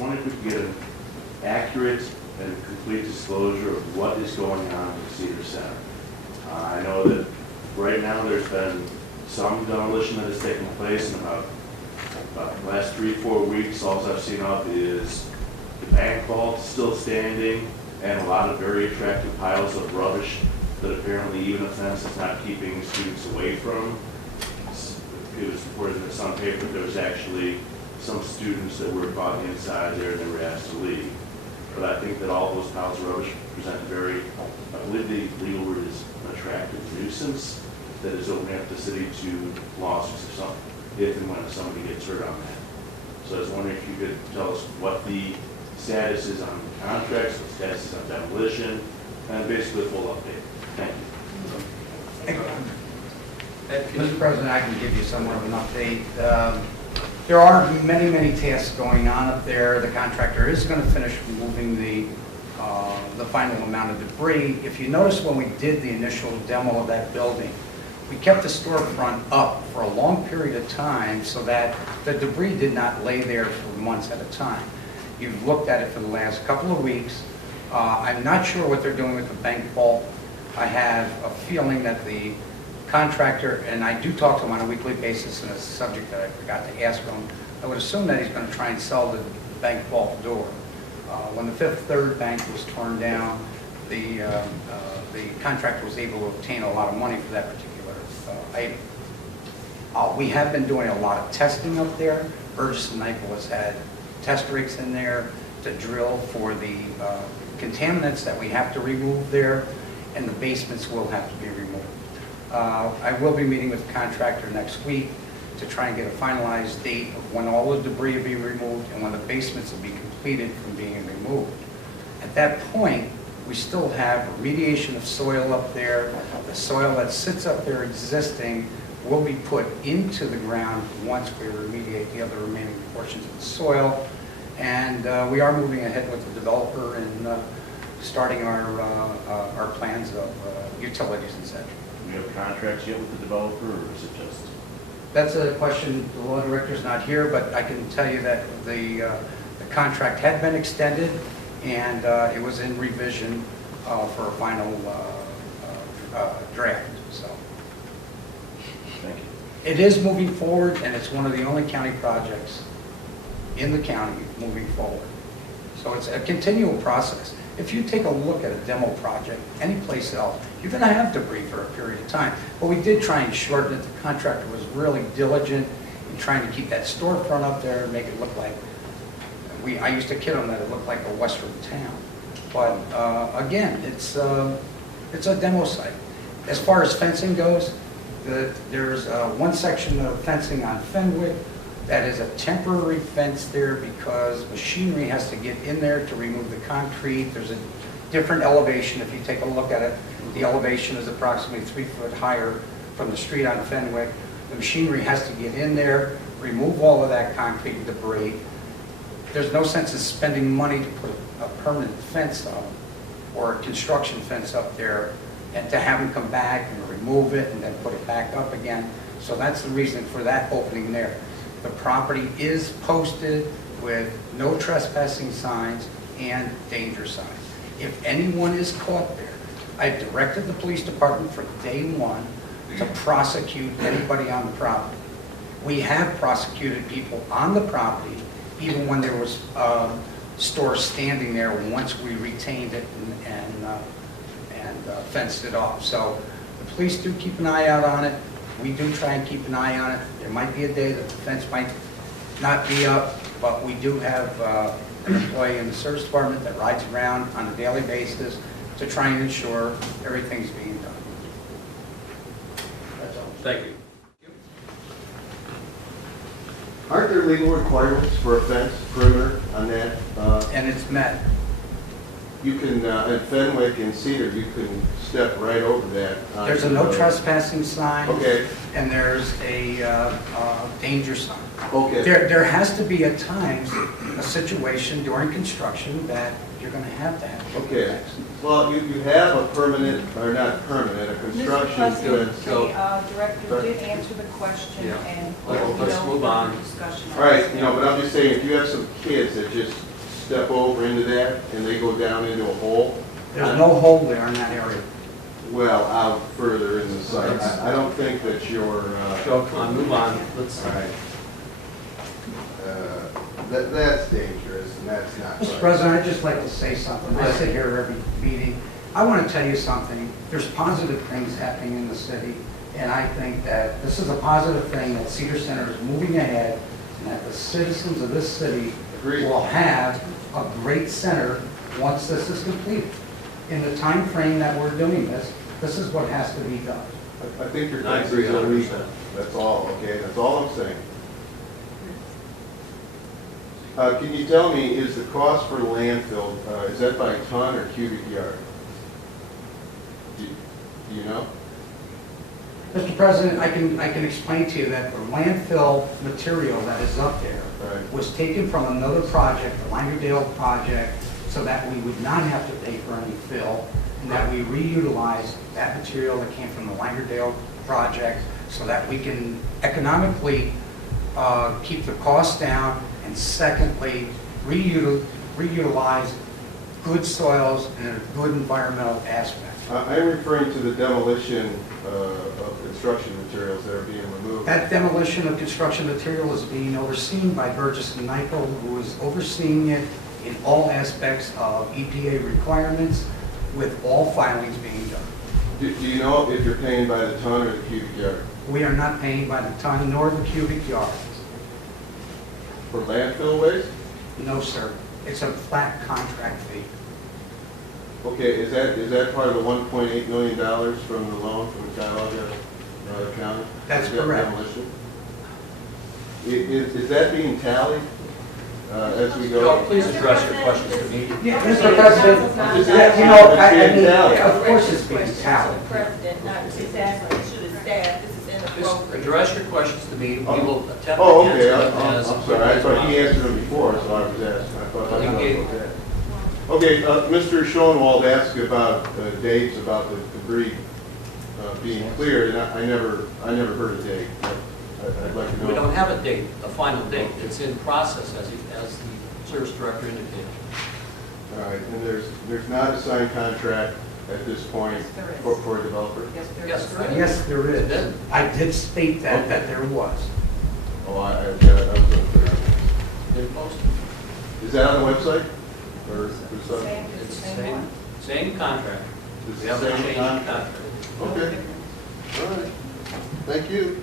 wondering if we could get an accurate and complete disclosure of what is going on with Cedar Center. I know that right now there's been some demolition that has taken place in about the last 3-4 weeks. All I've seen of is the bank vault still standing and a lot of very attractive piles of rubbish that apparently even a fence is not keeping students away from. It was reported in the Sun paper that there was actually some students that were caught inside there and they were asked to leave. But I think that all those piles of rubbish present very, I believe the legal word is an attractive nuisance that is opening up the city to lawsuits or something, if and when somebody gets hurt on that. So I was wondering if you could tell us what the status is on the contracts, what the status is on demolition, and basically a full update. Thank you. Mr. President, I can give you somewhat of an update. There are many, many tasks going on up there. The contractor is going to finish removing the final amount of debris. If you notice, when we did the initial demo of that building, we kept the storefront up for a long period of time so that the debris did not lay there for months at a time. You've looked at it for the last couple of weeks. I'm not sure what they're doing with the bank vault. I have a feeling that the contractor, and I do talk to him on a weekly basis, and it's a subject that I forgot to ask him. I would assume that he's going to try and sell the bank vault door. When the Fifth Third Bank was torn down, the contractor was able to obtain a lot of money for that particular item. We have been doing a lot of testing up there. Burgess and Nyepel has had test rigs in there to drill for the contaminants that we have to remove there, and the basements will have to be removed. I will be meeting with the contractor next week to try and get a finalized date of when all the debris will be removed and when the basements will be completed from being removed. At that point, we still have remediation of soil up there. The soil that sits up there existing will be put into the ground once we remediate the other remaining portions of the soil. And we are moving ahead with the developer and starting our plans of utilities and such. Do we have contracts yet with the developer, or is it just? That's a question, the law director's not here, but I can tell you that the contract had been extended and it was in revision for a final draft. So Thank you. it is moving forward, and it's one of the only county projects in the county moving forward. So it's a continual process. If you take a look at a demo project anyplace else, you're going to have debris for a period of time. But we did try and shorten it. The contractor was really diligent in trying to keep that storefront up there and make it look like, I used to kid him that it looked like a western town. But again, it's a demo site. As far as fencing goes, there's one section of fencing on Fenwick that is a temporary fence there because machinery has to get in there to remove the concrete. There's a different elevation. If you take a look at it, the elevation is approximately 3 foot higher from the street on Fenwick. The machinery has to get in there, remove all of that concrete debris. There's no sense in spending money to put a permanent fence up or a construction fence up there and to have them come back and remove it and then put it back up again. So that's the reason for that opening there. The property is posted with no trespassing signs and danger signs. If anyone is caught there, I've directed the police department from day one to prosecute anybody on the property. We have prosecuted people on the property even when there was stores standing there once we retained it and fenced it off. So the police do keep an eye out on it. We do try and keep an eye on it. There might be a day that the fence might not be up, but we do have an employee in the service department that rides around on a daily basis to try and ensure everything's being done. That's all. Thank you. Aren't there legal requirements for a fence perimeter on that? And it's met. You can, at Fenwick and Cedar, you can step right over that. There's a no trespassing sign. Okay. And there's a danger sign. Okay. There has to be at times a situation during construction that you're going to have. Okay. Well, you have a permanent, or not permanent, a construction Mr. fence. So, The director did answer the question, Yeah. and Let's move on. discussion. all right, but I'm just saying, if you have some kids that just step over into that and they go down into a hole? There's no hole there in that area. Well, out further in the site. I don't think that you're, Joe, come on, move on. Let's, all right. That's dangerous and that's not Mr. right. President, I'd just like to say something. I sit here every meeting. I want to tell you something. There's positive things happening in the city, and I think that this is a positive thing, that Cedar Center is moving ahead, and that the citizens of this city Agreed. will have a great center once this is completed. In the time frame that we're doing this, this is what has to be done. I think your I fence agree is illegal. 100%. That's all, okay? That's all I'm saying. Can you tell me, is the cost for landfill, is that by ton or cubic yard? Do you know? Mr. President, I can explain to you that the landfill material that is up there Right. was taken from another project, the Langerdale project, so that we would not have to pay for any fill, and that we reutilize that material that came from the Langerdale project, so that we can economically keep the costs down, and secondly, reutilize good soils and a good environmental aspect. I'm referring to the demolition of construction materials that are being removed. That demolition of construction material is being overseen by Burgess and Nyepel, who is overseeing it in all aspects of EPA requirements, with all filings being done. Do you know if you're paying by the ton or the cubic yard? We are not paying by the ton nor the cubic yard. For landfill waste? No, sir. It's a flat contract fee. Okay, is that part of the $1.8 million from the loan from Cuyahoga County? That's For that correct. demolition? Is that being tallied as we Joe, go? please address your questions to me. Yeah, Mr. President, you know, I mean, of course it's being tallied. President, not just asking, should have staff, this is Just inappropriate. address your questions to me. We will attempt to Oh, answer okay, them as. I'm sorry, I thought he answered them before, so I was asking. I thought Well, he that gave- was okay. Okay, Mr. Schoenwald asked about dates about the debris being cleared, and I never heard a date. I'd like to know. We don't have a date, a final date. It's in process, as the service director indicated. All right, and there's not a signed contract at this point Yes, there is. for a developer? Yes, there Yes, is. correct. Yes, there is. I did state that there was. Oh, I was unclear on that. Been posted. Is that on the website? Or is that? Same, It's it's the the same one. same contract. It's We the haven't same changed the contract? contract. Okay, all right. Thank you.